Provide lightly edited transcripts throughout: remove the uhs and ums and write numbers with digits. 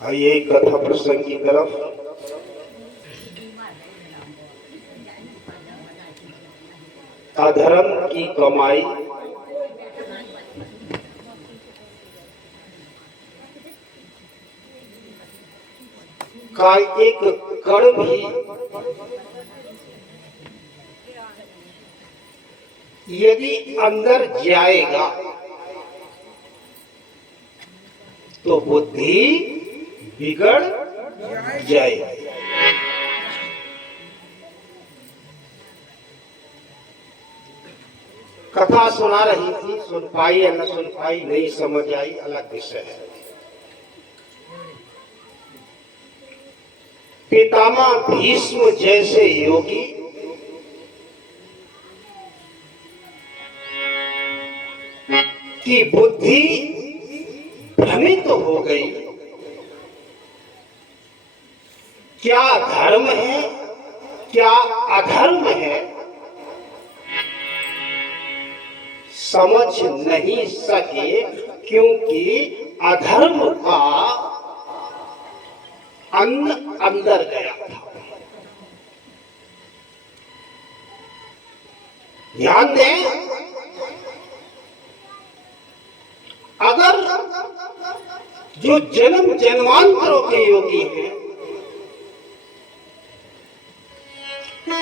आइए कथा प्रसंग की तरफ। अधर्म की कमाई का एक कण भी यदि अंदर जाएगा तो बुद्धि बिगड़ जाएगी। कथा सुना रही थी, सुन पाई या न सुन पाई नहीं समझ आई, अलग विषय है। पितामह भीष्म जैसे योगी की बुद्धि भ्रमित हो गई। क्या धर्म है, क्या अधर्म है, समझ नहीं सके, क्योंकि अधर्म का अन्न अंदर गया था। ध्यान दें, अगर जो जन्म जन्मांतरों के योगी हैं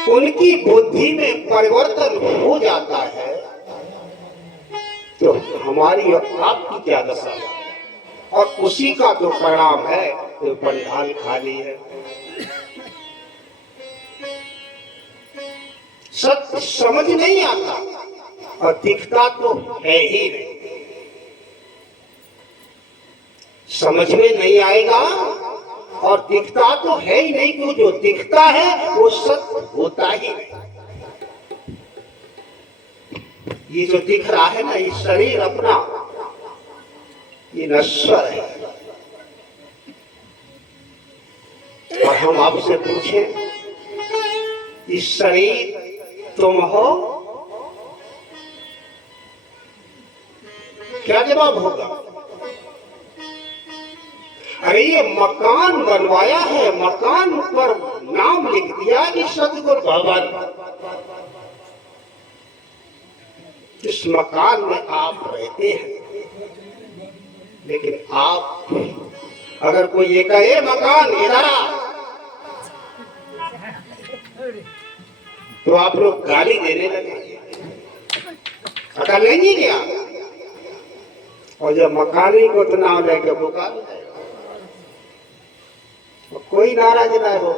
उनकी बुद्धि में परिवर्तन हो जाता है तो हमारी और आपकी क्या दशा है? और उसी का जो परिणाम है तो पंडाल खाली है। सत्य समझ नहीं आता और दिखता तो है ही नहीं। समझ में नहीं आएगा और दिखता तो है ही नहीं, क्यों जो दिखता है वो सत्य होता ही नहीं। ये जो दिख रहा है ना, ये शरीर अपना ये नश्वर है। और हम आपसे पूछें, इस शरीर तुम हो? क्या जवाब होगा? अरे ये मकान बनवाया है, मकान पर नाम लिख दिया कि सतगुरु भवन। इस मकान में आप रहते हैं, लेकिन आप अगर कोई ये कहे मकान इधर आ, तो आप लोग गाली देने लगे। अकल नहीं क्या? और जब मकानी को तो नाम लेके पुकार कोई नाराज ना हो।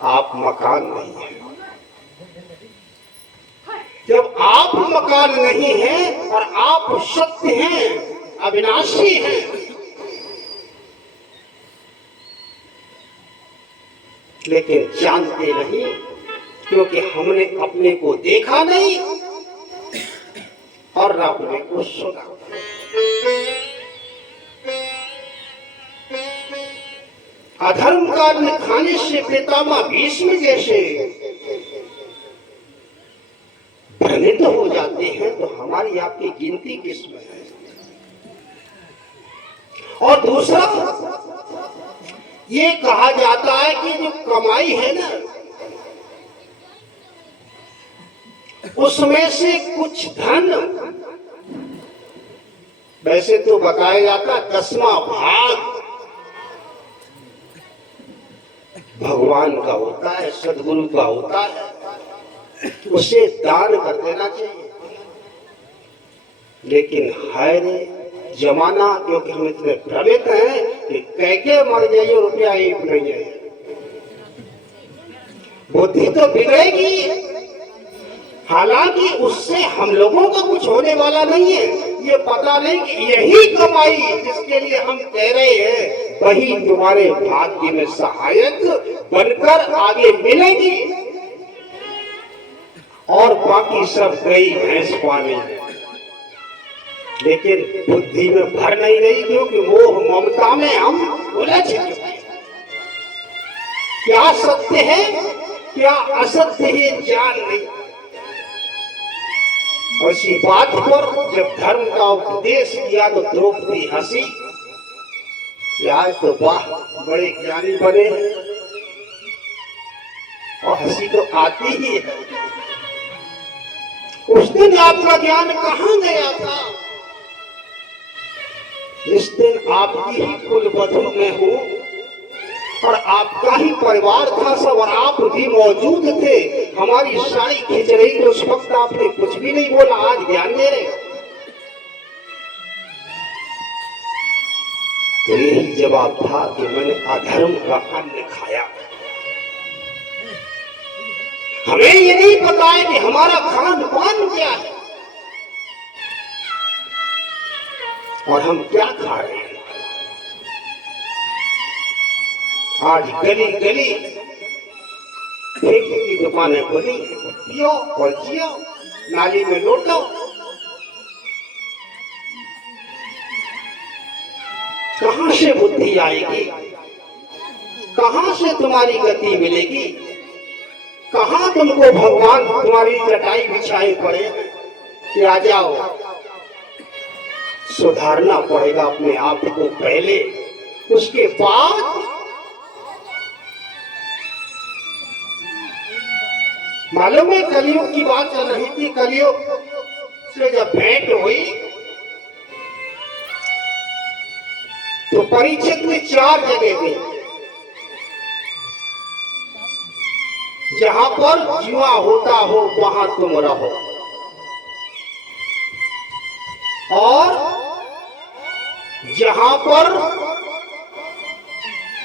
आप मकान नहीं है। जब आप मकान नहीं हैं और आप सत्य हैं, अविनाशी हैं, लेकिन जानते नहीं, क्योंकि हमने अपने को देखा नहीं और न अपने को सुना। अधर्म का अन्न खाने से पितामह भीष्म जैसे भ्रमित हो जाते हैं तो हमारी आपकी गिनती किसमें है? और दूसरा, ये कहा जाता है कि जो कमाई है ना, उसमें से कुछ धन, वैसे तो बताया जाता 10वां भाग भगवान का होता है, सदगुरु का होता है, उसे दान कर देना चाहिए। लेकिन है रे जमाना, क्योंकि हम इतने भ्रमित हैं कि कह मर जाइए रुपया एक नहीं है। बुद्धि तो बिगड़ेगी, हालांकि उससे हम लोगों का कुछ होने वाला नहीं है। ये पता नहीं कि यही कमाई जिसके लिए हम कह रहे हैं वही तुम्हारे भाग्य में सहायक बनकर आगे मिलेगी, और बाकी सब गई भैंस पानी। लेकिन बुद्धि में भर नहीं रही, क्योंकि मोह ममता में हम उलझ चुके हैं। क्या सत्य है क्या असत्य है जान नहीं। और इसी बात पर जब धर्म धर्म का उपदेश किया तो द्रौपदी हंसी। आज तो वाह, बड़े ज्ञानी बने, और हंसी तो आती ही है। उस दिन आपका ज्ञान कहाँ गया था? जिस दिन आपकी ही कुल वधू में हूँ और आपका ही परिवार था सब, और आप भी मौजूद थे, हमारी साड़ी खींच रही तो उस वक्त आपने कुछ भी नहीं बोला, आज ज्ञान दे रहे। तो यही जवाब था कि मैंने अधर्म का अन्न खाया। हमें ये नहीं पता है कि हमारा खान पान क्या है और हम क्या खा रहे हैं। आज गली गली ठेके की दुकानें खुली, पियो और जियो, नाली में लौटो। कहां से बुद्धि आएगी? कहां से तुम्हारी गति मिलेगी? कहां तुमको भगवान तुम्हारी चटाई बिछाए पड़े कि आ जाओ? सुधारना पड़ेगा अपने आप को पहले, उसके बाद मालूम है कलयुग की बात चल रही थी। कलयुग से जब भेंट हुई तो परीक्षित में 4 जगह दी जहां पर जुआ होता हो वहां तुम रहो, और जहां पर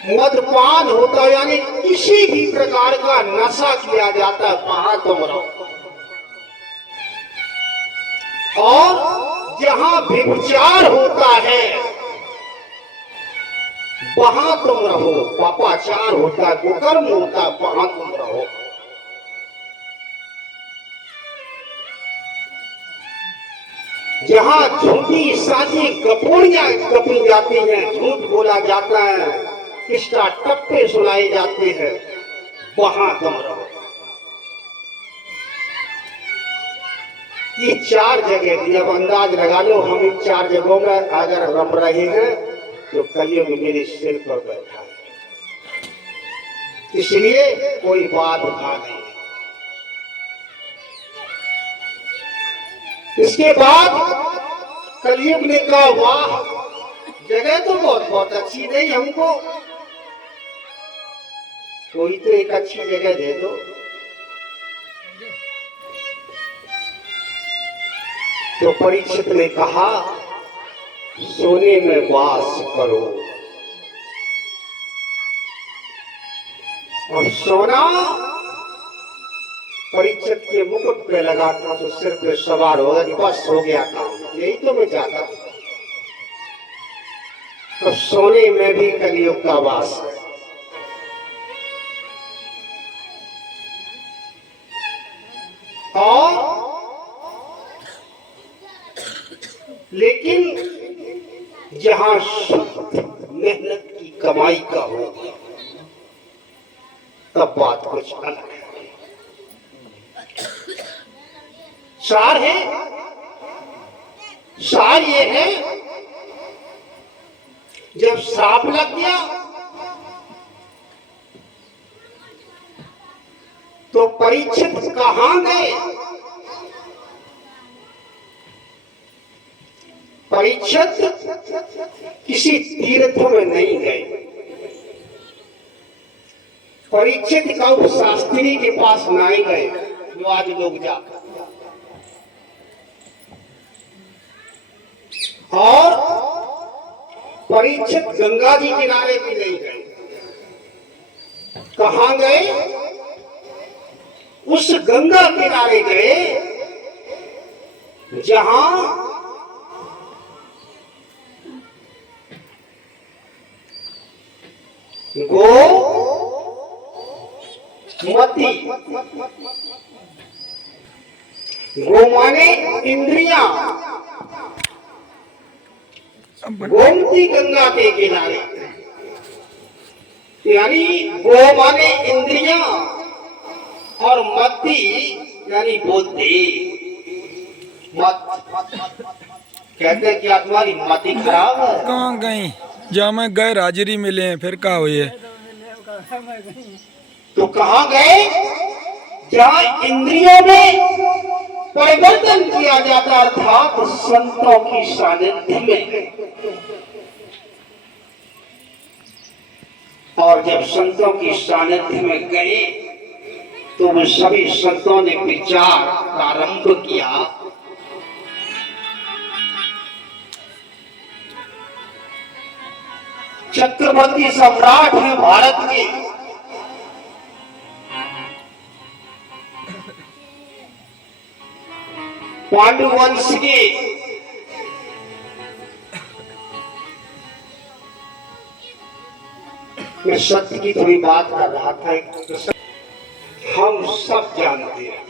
मदपान होता यानी किसी भी प्रकार का नशा किया जाता है वहां तुम रहो, और जहां व्यभिचार होता है वहां तुम रहो, पापाचार होता है, कुकर्म होता है, वहां तुम रहो। जहां झूठी साची कपोड़ियां कपी जाती हैं, झूठ बोला जाता है, किस्सा टप्पे सुनाए जाते हैं, वहां तुम रहो। ये 4 जगह थी। अब अंदाज लगा लो हम इन 4 जगहों में अगर रम रहे हैं तो कलयुग मेरे सिर पर बैठा है, इसलिए कोई बात उठा नहीं। इसके बाद कलयुग ने कहा वाह, जगह तो बहुत बहुत अच्छी नहीं, हमको कोई तो एक अच्छी जगह दे दो। तो परीक्षित ने कहा सोने में वास करो, और सोना परीक्षित के मुकुट पे लगा था तो सिर पे सवार होगा कि बस हो गया काम, यही तो मैं चाहता। तो सोने में भी कलयुग का वास है। और लेकिन जहां शुद्ध मेहनत की कमाई का होगा तब बात कुछ अलग है। सार है, सार ये है जब सांप लग गया तो परीक्षित कहां गए? परीक्षित किसी तीर्थ में नहीं गए। परीक्षित का शास्त्री के पास नहीं गए जो आज लोग जाते, और परीक्षित गंगा जी किनारे भी नहीं गए। कहां गए? उस गंगा किनारे गए जहां गोमती, गो माने इंद्रियां, गोमती गंगा के किनारे, यानी गो माने इंद्रियां और मती यानी बुद्धि। मत कहते हैं क्या तुम्हारी माती खराब है? कहाँ गई? जहाँ मैं गए हाजिरी मिले हैं, फिर क्या हुई है? तो कहाँ गए? जहाँ इंद्रियों में परिवर्तन किया जाता था संतों की सानिध्य में। और जब संतों की सानिध्य में गए तो वे सभी संतों ने विचार प्रारंभ किया। चक्रवर्ती सम्राट हैं भारत के, पांडु वंश के, मैं सत्य की थोड़ी बात कर रहा था। हम सब जानते हैं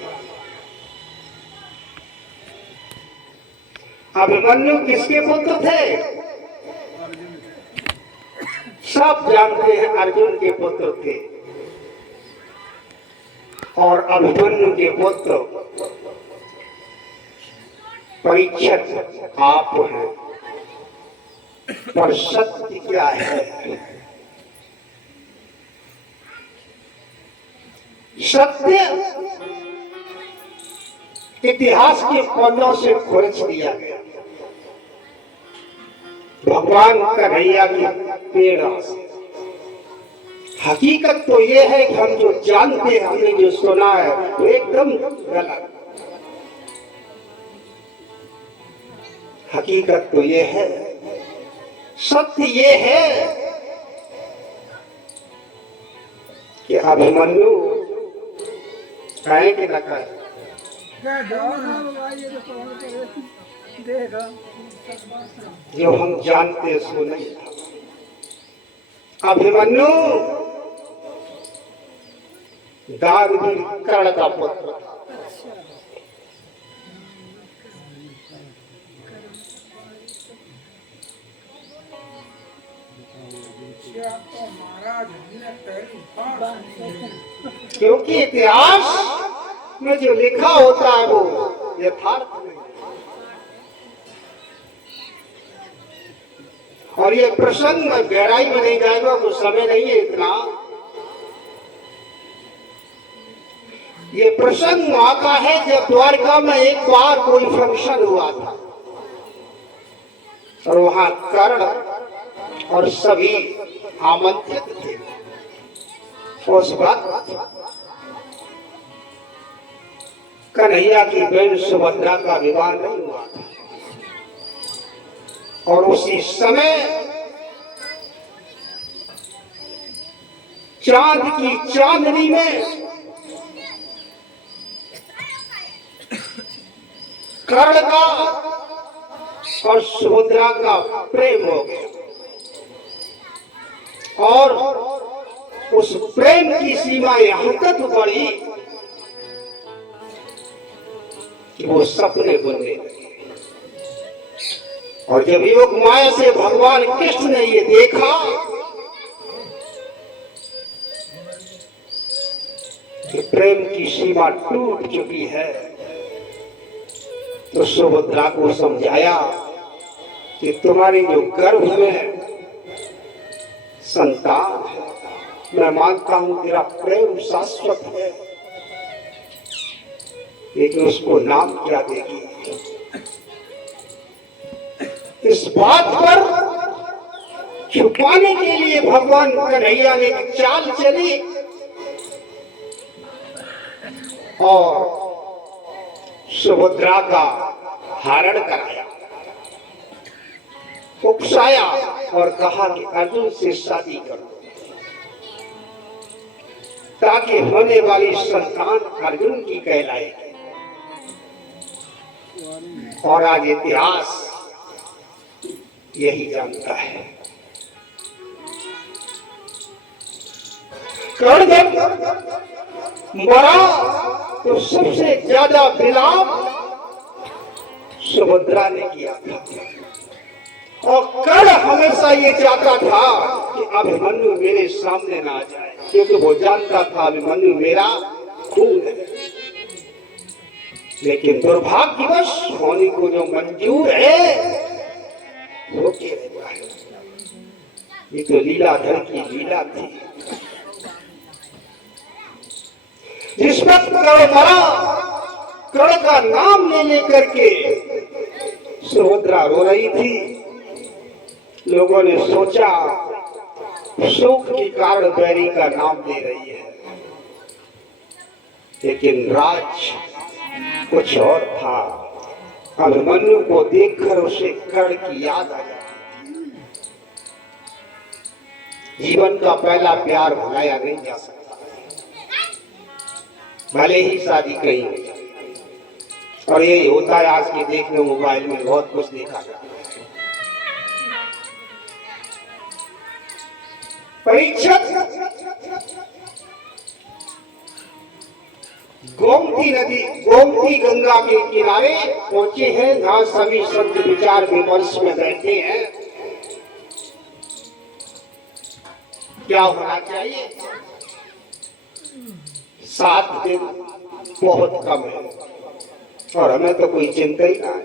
अभिमन्यु किसके पुत्र थे? सब जानते हैं अर्जुन के पुत्र थे। और अभिमन्यु के पुत्र परीक्षित आप हैं। पर सत्य क्या है? सत्य इतिहास के पन्नों से खोज दिया गया। भगवान कन्हैया की प्रेरणा से। हकीकत तो यह है कि हम जो जानते हैं, हमने जो सुना है वो एकदम गलत। हकीकत तो यह है, सत्य ये है कि अभिमन्यु कहे कि न कहे, जो हम जानते सो नहीं था। अभिमन्यु दानवीर कर्ण का पुत्र था। क्योंकि इतिहास में जो लिखा होता है वो यथार्थ नहीं। और ये प्रसंग में गहराई में नहीं जाएगा तो समय नहीं है इतना। ये प्रसंग वहां का है जब द्वारका में एक बार कोई फंक्शन हुआ था और वहां कर्ण और सभी आमंत्रित थे। उस वक्त कन्हैया की बहन सुभद्रा का विवाह नहीं हुआ था। और उसी समय चांद की चांदनी में कर्ण का और सुभद्रा का प्रेम हो गया। और उस प्रेम की सीमा यहां तक बढ़ी कि वो सपने बुनने लगे। और जब योग माया से भगवान कृष्ण ने ये देखा कि प्रेम की सीमा टूट चुकी है, तो सुभद्रा को समझाया कि तुम्हारी जो गर्भ में संतान है, मैं मानता हूं तेरा प्रेम शाश्वत है, लेकिन उसको नाम क्या देगी? इस बात पर छुपाने के लिए भगवान कन्हैया ने चाल चली और सुभद्रा का हरण कराया, उकसाया और कहा कि अर्जुन से शादी करो ताकि होने वाली संतान अर्जुन की कहलाएगी। और आज इतिहास यही जानता है। कर्ण जब मरा तो सबसे ज्यादा विलाप सुभद्रा ने किया था। और कर्ण हमेशा ये चाहता था कि अभिमन्यु मेरे सामने ना आ जाए, क्योंकि वो जानता था अभिमन्यु मेरा खून है। लेकिन दुर्भाग्यवश होने को जो मंजूर है होके रहता है। ये तो लीलाधर की लीला थी। जिस वक्त कर्ण मरा, कर्ण का नाम ले लेकर के सुभद्रा रो रही थी। लोगों ने सोचा शोक के कारण बैरी का नाम ले रही है, लेकिन राज कुछ और था। अभिमन्यु को देखकर उसे कर्ण की याद आ जाती। जीवन का पहला प्यार भुलाया नहीं जा सकता, भले ही शादी कहीं हो जाए। और ये होता है आज के देखने मोबाइल में बहुत कुछ देखा जाता है। परीक्षित गोमती नदी, गोमती गंगा के किनारे पहुंचे हैं, जहां सभी संत विचार विमर्श में बैठे हैं। क्या होना चाहिए? 7 दिन बहुत कम है और हमें तो कोई चिंता ही ना है।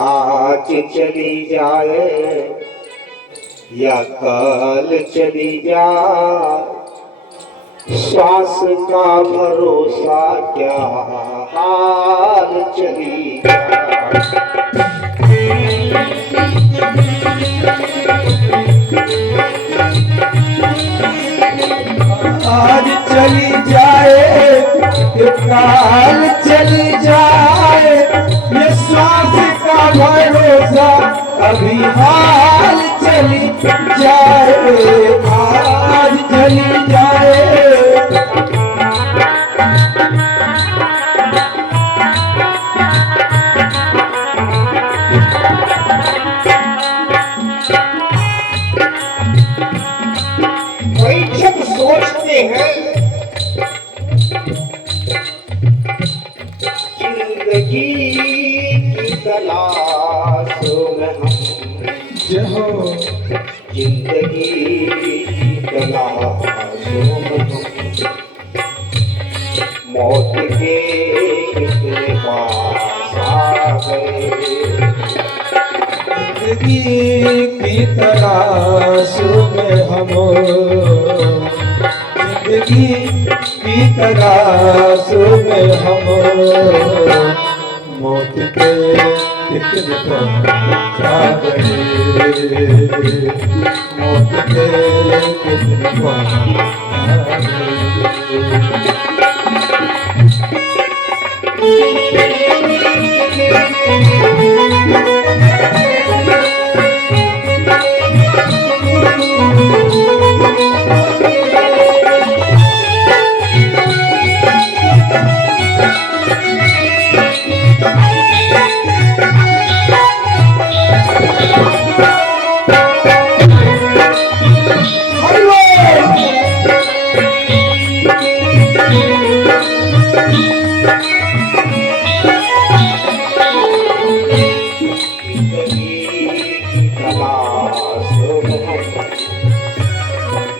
आज चली जाए या कल चली जाए, श्वास का भरोसा क्या, हाल चली जाए। आज चली जाए कि काल चली जाए, ये श्वास का भरोसा अभी हाल चली जाए। आज चली जाए परीक्षक सोचते हैं जिंदगी की तलाशों में हम, जहो जिंदगी की तलाशों में हम, मौत के कितने पास आ गए। जिंदगी की तलाश में हम, जिंदगी की तलाश में हम, मौत के कितने पास आ गए, मौत के कितने पास आ गए।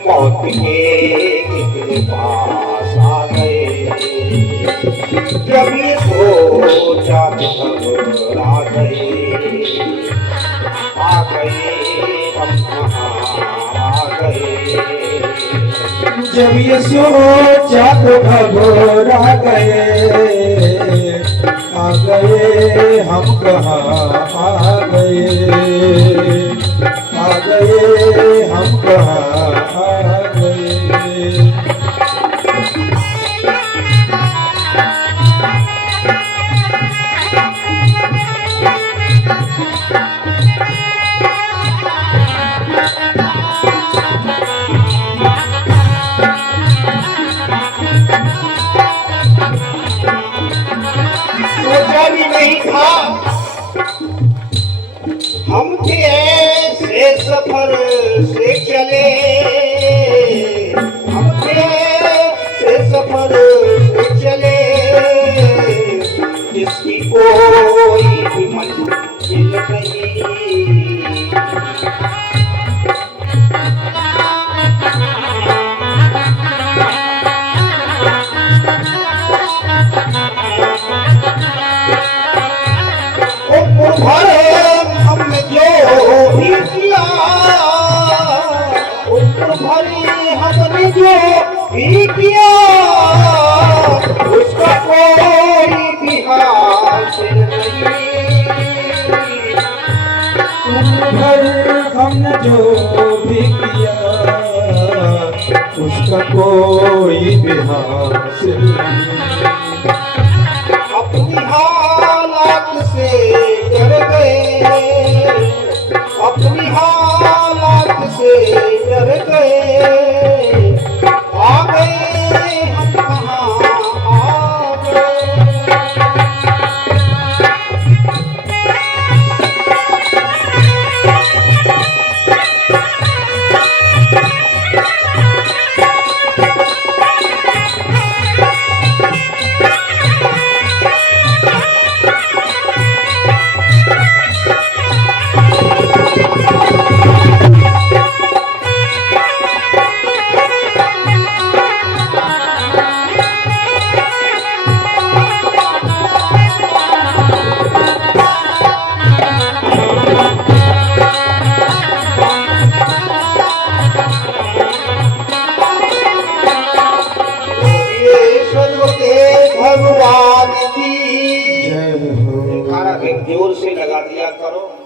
मौत के कितने पास आ गए। जब ये सोचा घबरा गए, आ गए हम कहाँ आ गए। जब ये सोचा तो घबरा गए, आ गए हम कहाँ आ गए, आ गए हम कहाँ आ गए। सोचा भी नहीं था हम थे ऐसे सफर से चले, हम थे ऐसे सफर से चले, जिसकी कोई भी मंजिल नहीं। किया उसका कोई भी हासिल नहीं। घर हमने जो भी किया उसका कोई भी हासिल नहीं। अपनी हालात से डर गए, अपनी हालात से डर गए, आ गए हम कहाँ आ गए। भगवान की जय हो। नारा एक जोर से लगा दिया करो।